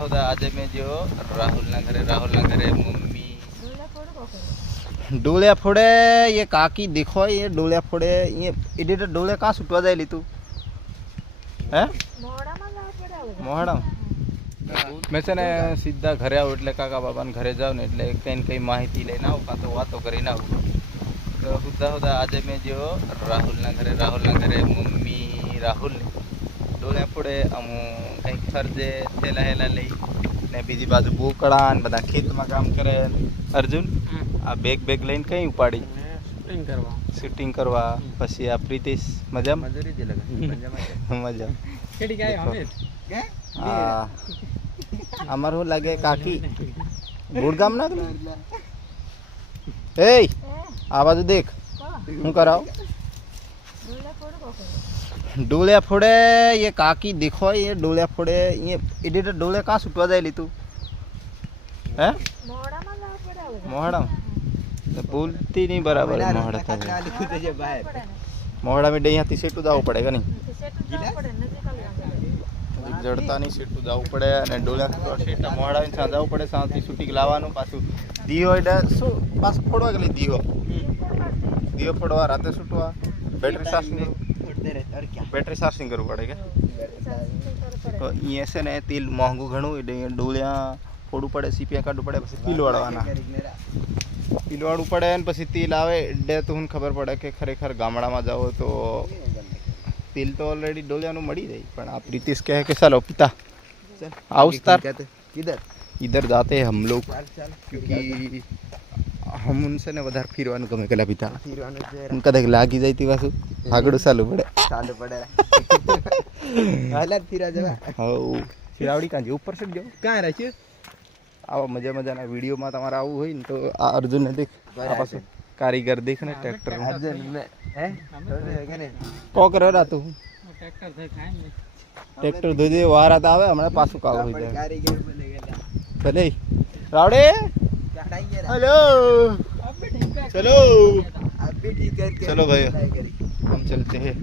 आज मैं जो राहुल ना घरे मम्मी डोलिया फोड़े ये काकी देखो ये डोलिया फोड़े ये इडे डोलिया कहाँ सुटवा जाए तू है मोहड़ा मैं से ने सीधा घरे आऊँ એટલે કાકા બાબાને ઘરે જાવ ને એટલે કઈ માહિતી લઈને આવું કાં તો વાતો કરીને આવું તો હુદા આજે મેં જો રાहुल ના ઘરે મમ્મી રાहुल ડોલે ફોડે અમુ કંઈક ફરજે થેલા હેલા લઈ ને બીજી બાજુ બોકડા ને બધા ખેતમાં કામ કરે અર્જુન આ બેગ લઈને કઈ ઉપાડી શૂટિંગ કરવા પછી આ પ્રીતિશ મજામાં મજા હા અમાર શું લાગે કાકી ગુડગામ ના એ આ બાજુ દેખ હું કરાવ डोलिया फोड़े ये काकी देखो ये डोलिया फोड़े ये इडे डोलिया कहाँ सुटवा जाए तू है मोहड़ा तो बोलती नहीं बराबर मोहड़ा था मोहड़ा में डे यहाँ सेटू जाव पड़ेगा नहीं जड़ता नहीं सेटू जाव पड़े અને ડોલિયા સેટા મોહડા ને સાંજાવ પડે સાંજથી શૂટિંગ લાવવાનું પાછું દીવો એટલે શું પાછું ફોડવા ગલી દીવો ફોડવા રાતે છૂટવા બેટરી ચાર્જિંગ કરવું પડે કે તો અહીંયા છે ને તેલ મોંઘું ઘણું એટલે ડોલિયા ફોડવું પડે સીપિયા કાઢવું પડે પછી પીલ વાળવાના પીલ વાળવું પડે ને પછી તેલ આવે એટલે તો મને ખબર પડે કે ખરેખર ગામડામાં જાઓ તો તેલ તો ઓલરેડી ડોલિયાનું મળી જાય પણ આ પ્રીતિશ કહે કે ચાલો પિતા आओ उस्ताद इधर जाते हैं हम लोग क्योंकि हम उनसे ने વધારે ફીરવાનું ગમે કલા પિતા ઉનકા દેખ લાગી જાય તી વાસુ આગળ ચાલુ પડે હાલત ફીરા જવા હો ફીરાવડી કાંજી ઉપર સડ જાવ કાં રહે છે આવા મજાના વિડિયોમાં તમારે આવું હોય ને તો આ અર્જુન ને દેખ આ પાસે કારીગર દેખ ને ટ્રેક્ટર અર્જુન ને હે કો કરે રા તું ટ્રેક્ટર થઈ ખાય ને ट्रैक्टर धो दे वारात आवे हमने पासू का हो जाए चले रावड़े हेलो चलो चलो भाई हम चलते हैं